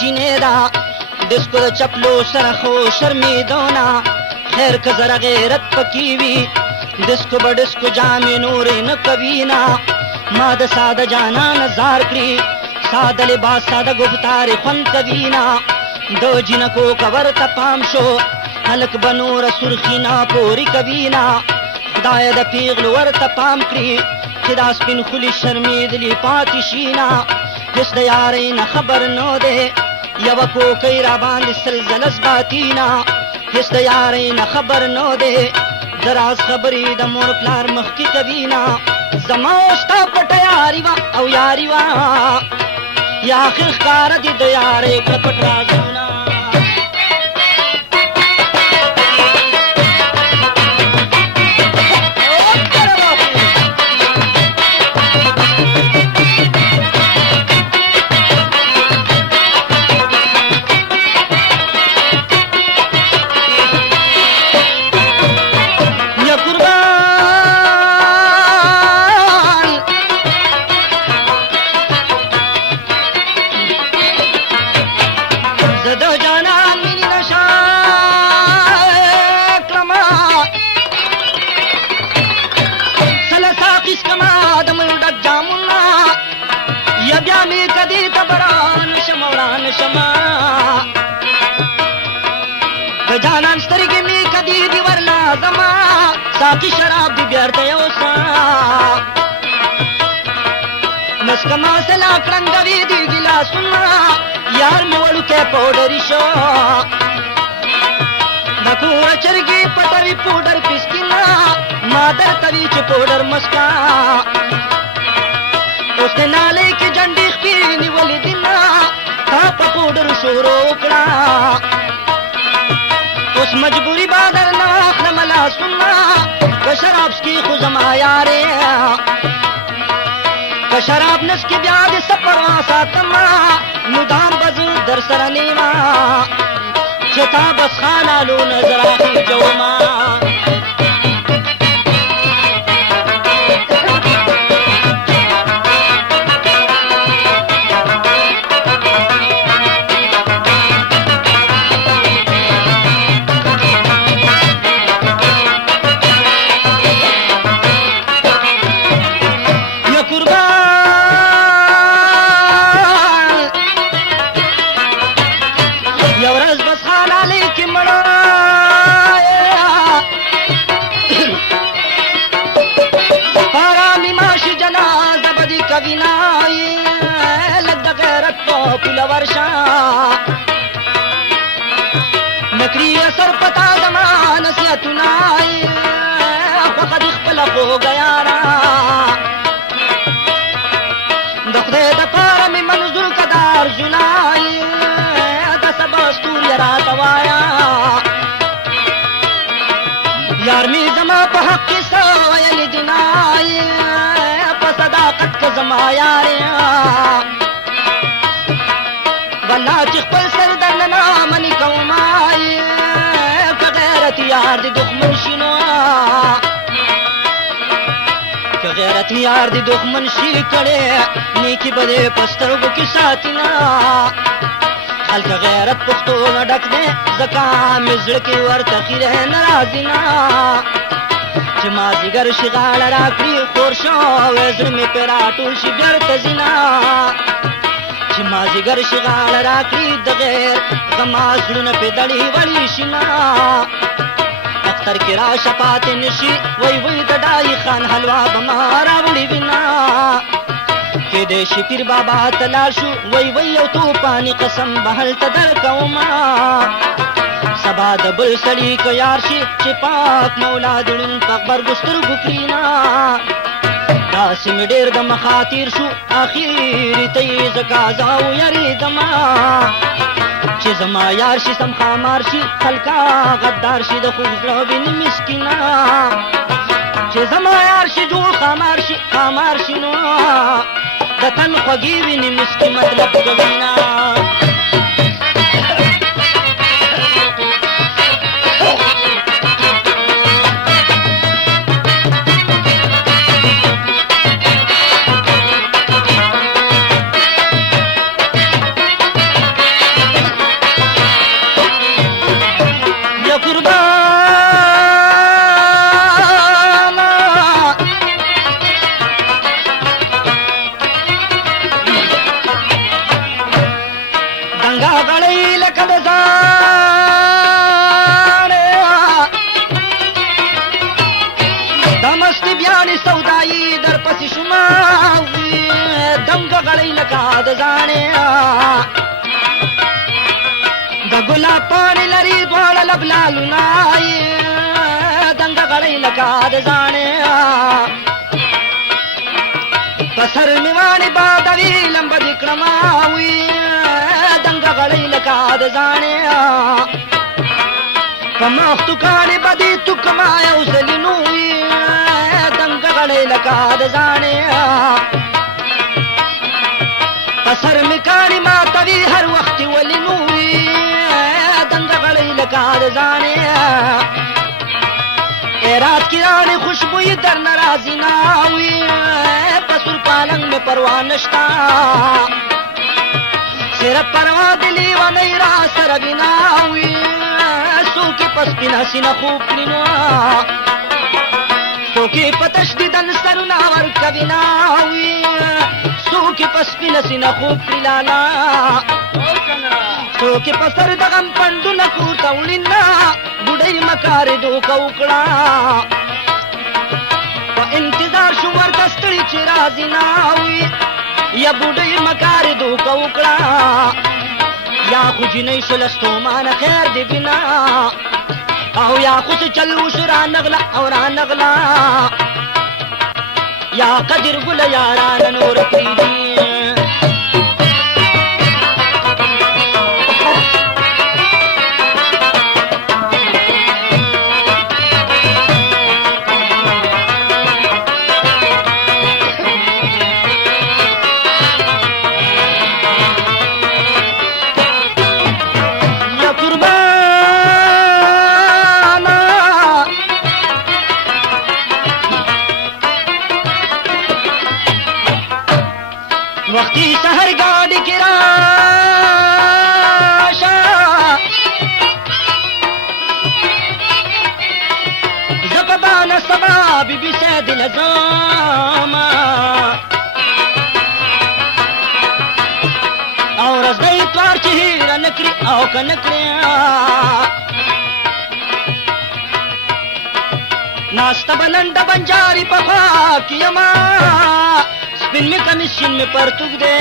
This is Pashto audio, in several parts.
جنیدا دسکو د چپلو سره خو شرمیدونا خیر که زره غیرت پکې وي دسکو به ډسکو جامې نورې نه کوي نه ما د ساده جانان زار کړي ساده لباس ساده گفتار خوند کوي نه د جنکو کور ته پام شو هلک به نوره سرخي نه پورې کوي نه خدای د پیغلو ورته پام کړي چې دا سپین خولي شرمېدلي پاتې شي نه هېڅ د یارۍ نه خبر نه دی یوه کوکۍ را باندې سل ځله زباتي نه هېڅ د یارۍ نه خبر نه دی د راز خبرې د مور پلار مخکې کوي نه زما او ستا پټه یاري وه او یاري وه یا آخر ښکاره دي د یارۍ کړه پټ رازونه جانان سترګې مې کدي دي ورلا زما ساقي شراب دي بیرته یوسا مسکما سلا کړنګوي دي ګلاسونه یار مې وړوکی پوډري شو د کوره چرګې پټوي پوډر پسکینا ما درته وي چې پوډر مسکا اوس د نالۍ کې جنډې خپې نیولې دي نه تا په پوډر شروع وکړه اوس مجبوری بادر نه اخلم لاسونه که شراب سکي خو زما یارې که شراب نسکي بیا د سفر ساتما مدام به زه در سره نیما چې تا بس خانالو نظر اخلي جوما نکری اثر پتا زمان نصیحتونای فقد خپل خو گیارا د خدای د پاره مې منظور کدار زنای د سبا ستوري راته وایا یار مې زما په حق کې څه ویلي دي نای په صداقت کې زما یاریا والله چې خپل سر درنه نه منې کومای که غیرت یار دې دښمن شي نو که غیرت یار دې دښمن شي کړې نیکي به دې په سترګو کې ساتي نه هلته غیرت پښتو نه ډک دی ځکه مې زړه کې ورته خیره نه راځي نه چې مازدیګر شي غاړه راکړي خور شوی زړه مې پرې راټول شي بېرته ځي نه چې مازدیګر شي غاړه راکړي د غیر زما زړونه پې دړې وړې شي نه اختر کې راشه پاتې نه شي وی وی د ډای خان حلوا به ما راوړي وي نه کېدی شي پیر بابا ته لاړ شو وی وی یو توپاني قسم به هلته درکومه سبا د بل سړي که یار شي چې پاک مولا دړون په غبرګو سترګو کړي نه داسې مې ډېر د مخاطر شو اخیر ته یې ځکه زه ویرېدمه چې زما یار شي سم خامار شي خلکا غدار شي د خوږ زړه ویني مسکینه چې زما یار شي جوړ خامار شي نو د تن خوږې ویني مسکي مطلب کوي نه د ځانې د ګلاب پاڼې لري دواړه لب لالونه دنګه غړۍ لکه د ځانې په سر مې واڼې بادوي لمبه دې کړمه وي دنګه غړۍ لکه د ځانې په مخ توکاڼې به دې توکما یو ځلینو وي دنګه غړۍ لکه د ځانې په سر مې کاڼې ماتوي هر وخت ولینو وي دنګه غړۍ لکه د ځانې رات کی راڼې خوشبویي در نه راځي ناوي په سور پالنګ مې پروا نشتا صرف پروا د لیونۍ را سره بیناوي څوک یې په سپینه سینه خوب کړي نو څوک یې په تشدیدن سرونه ورکوي ناوي څوک یې په سپینه سینه خوب کړي لالا څوک یې په سر د غم پنډونه کور ته وړي نه بوډۍ مکارې دوکه وکړه په انتظار شو ورته ستړي چې راځي ناوي یا بوډۍ مکارې دوکه وکړه یا خو جنۍ شوله ستومانه خیر دې بنا او یا خو څه چل وشو رانغله او رانغله یا قدر ګله یارانه نور پرېږدي وختي سحر گاڑی کی راشا زببان سبا بی بی سید لزاما اور از دی توار چهیر نکری او کنکری ناستا بلند بنجاری پخوا کیما سپین میں کمیشن میں پرتوک دے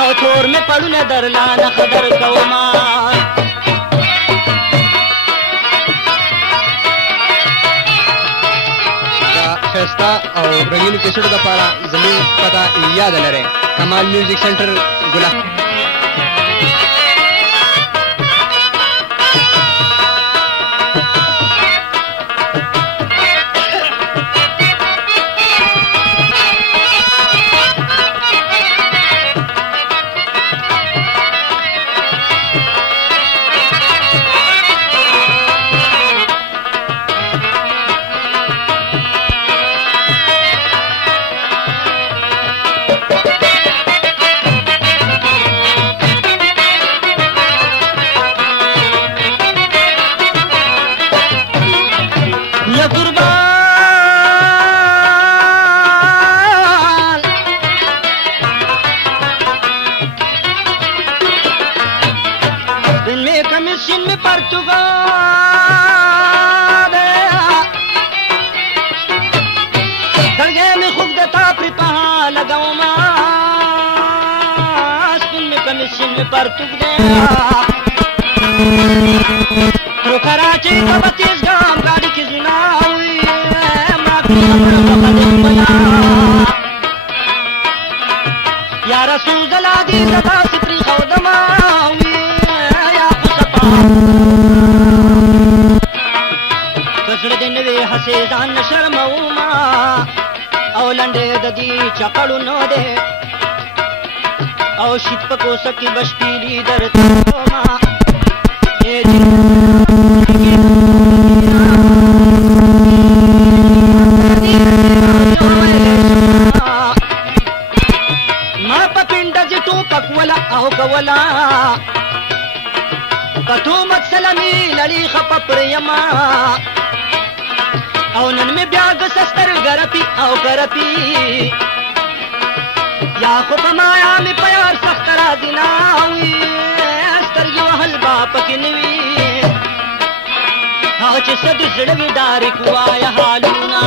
او تھور میں پڑھنے درلانا خدر کوما دا خیستا او رنگینو کیسټو د پاره زمين پتا یاد لرئ کمال میوزیک سنټر ګلا کمیشن میں پرتگا درگے میں خوب دتا پری پہا لگاؤں ماسکن میں کمیشن میں پرتگ دے رو کراچی کا تیز گام گاڑی کی زنا ہوئی یا رسول اللہ دی زبا سپری خودما ہوئی کسڑ دن وی حسے ځان شرموما او لنډې د دې چپړو نو دے او شیت پکو سکی بشپیلی درته ما ما پپنډ چې ټوپک ولا او کولا پتومت سلمی للی خپا پریما او نن می بیاگ سستر گرپی او گرپی یا خوب مایا می پیار سخت را دیناوی استرگی وحل باپ کنوی آغا چه صد زڑوی داری کوایا حالونا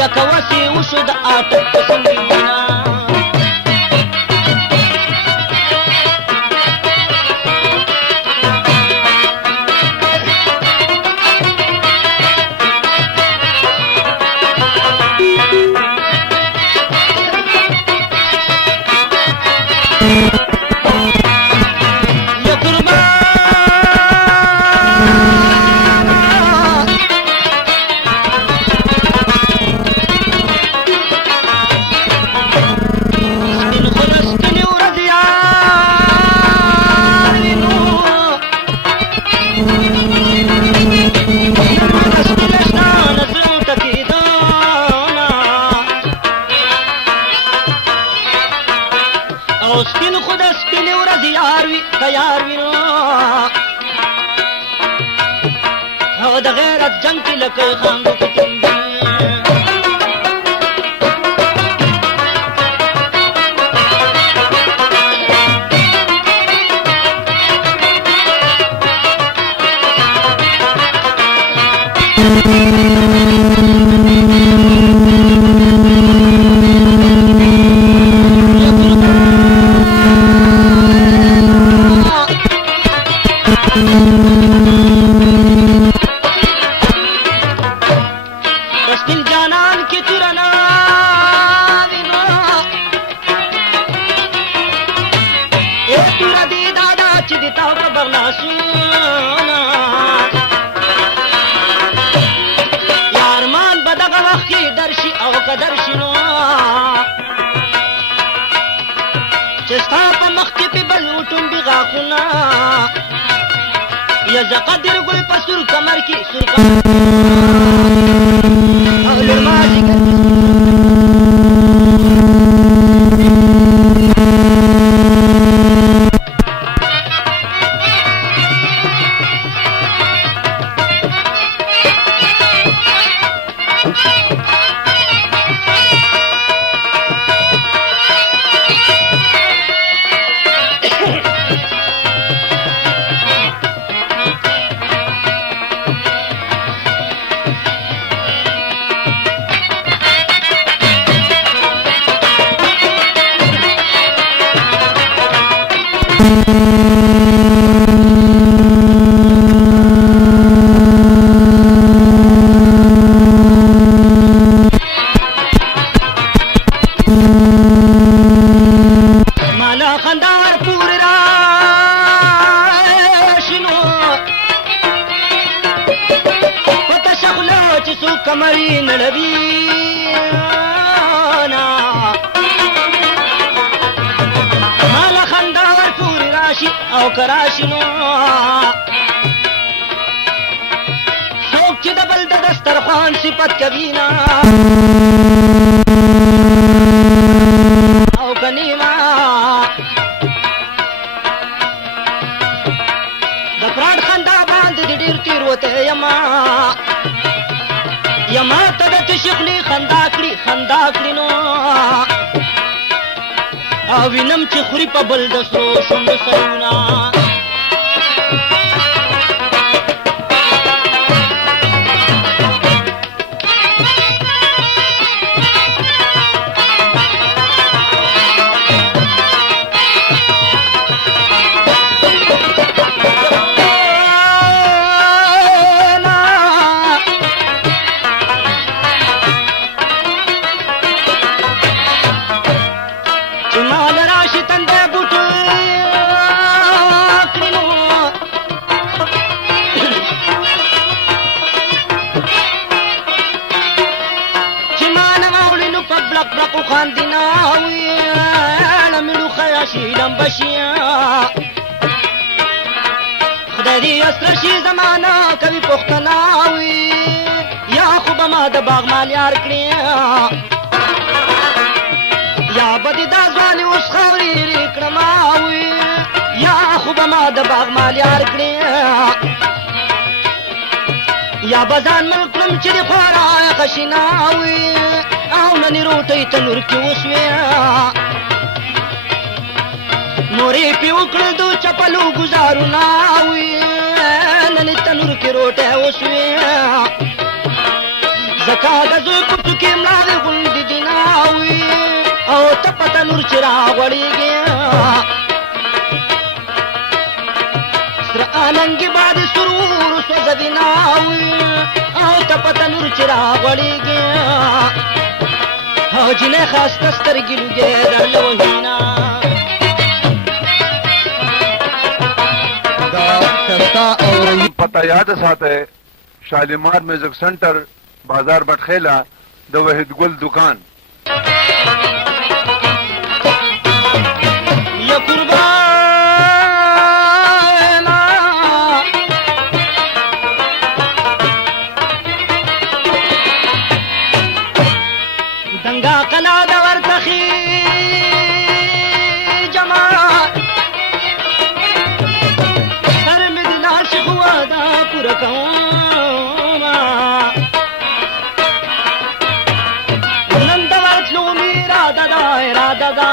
یک وسی وشو د آټک په سنګینا سپین خود سپین ورځ یار وي تیار وي نو هغه د غیرت جنګ کې لکه خاندو کې ټینګي رسپین جانان کی تورنا وینا اے تورا دی دادا چې دی تا په بغلاسونا یارمان بدغه وخت کې درشي او کدرشي نو چې ستا په مخ کې په بلوټون دی غاخونه یا زقدر ګل په سر کمر کې سر اهل الماضي مالا خندار پور راشنو پتا شغلو چې سو کمری نړوینا مالا خندار پور راشي او کراشنو څوک چې د بل د دسترخوان صفت کوینا کنیما د پراډ خندا باندې ډیر تیر وته یما ته د تشخلی خندا کړی نو او وینم چې خوري په بل د سرو شوند سرونه خاندناوي لملو خياشي لمبشيا خدای دې اسره شي زمانہ کوي پختناوي یا خو به ما د باغ مال یار کړی یا بدی دا ځواني اوس خوري کړماوي یا خو به ما د باغ مال یار کړی یا بزان ملک لم چې د خورا خشناوي او نن روټي تنور کې وسوي نورې په وکړ دو چپلو گزارو ناوي نن تنور کې روټه وسوي زکات د زو پټو کې وینا وي او ته په تنور چې راغوړېږي او جنې ښایسته سترګې لوګې درله وهینا دا ښایسته او رنګین پتہ یاد ساته شالیمار میوزک سنټر بازار بټخیلا د وحید ګل دکان یا قربانا دنګا قنا د ورتخي جماعت سر مې د ناشخ وعده پوره کومه نن د ورتلو مې اراده ده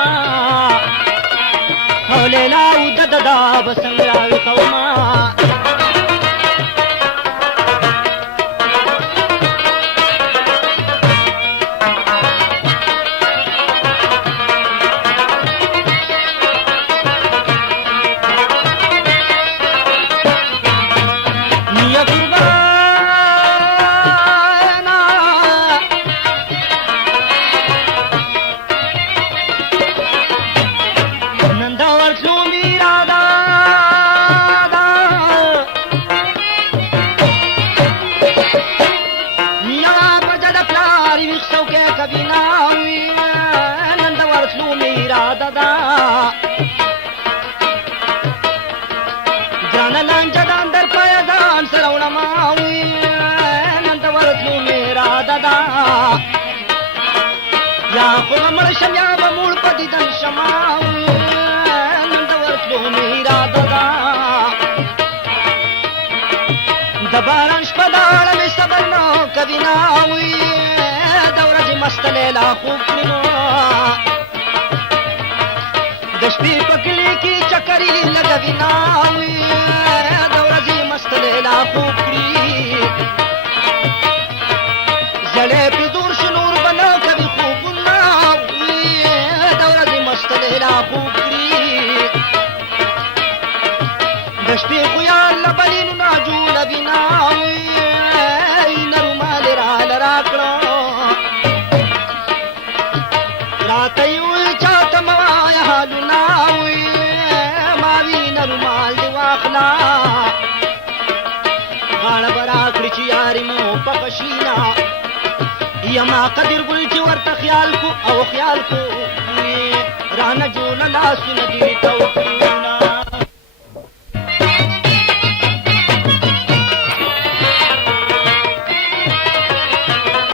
او لیلا ودده دا به څنګه راوښومه یا قربانا نن دا ورتلو مې اراده ده یا بجه د پلار ویښ څوکۍ کبینا وي نن د ورتلو مې اراده ده ګرانه لانجه د اندر پایه ځان سره وړمه وي نن د ورتلو مې اراده ده یا خو به مړ شم یا به موړ په دیدن شمه وي نن د ورتلو مې اراده ده د باران شپه د اړه مې صبر نه کوي نه وي د ورځې مسته لیلا خوب کړي نو د شپې په کلي کې چکرې لګوي نه وي د ورځې مسته لیلا خوب کړي زړې پرې دور شي نور به نه کوي خوبونه وي د ورځې مسته لیلا خوب کړي د شپې خو یار له بلینو نه جوړوي نه وي نه رومال یې راله راکړه راته یې وویل چاته مه وایه حالونه وي ما وینه رومال دې واخله غاړه به راکړي چې یارې مو پخه شي نه یما قدر ګل چې ورته خیال کو او خیال کو رانه جوړه لاسونه دې ته وکړي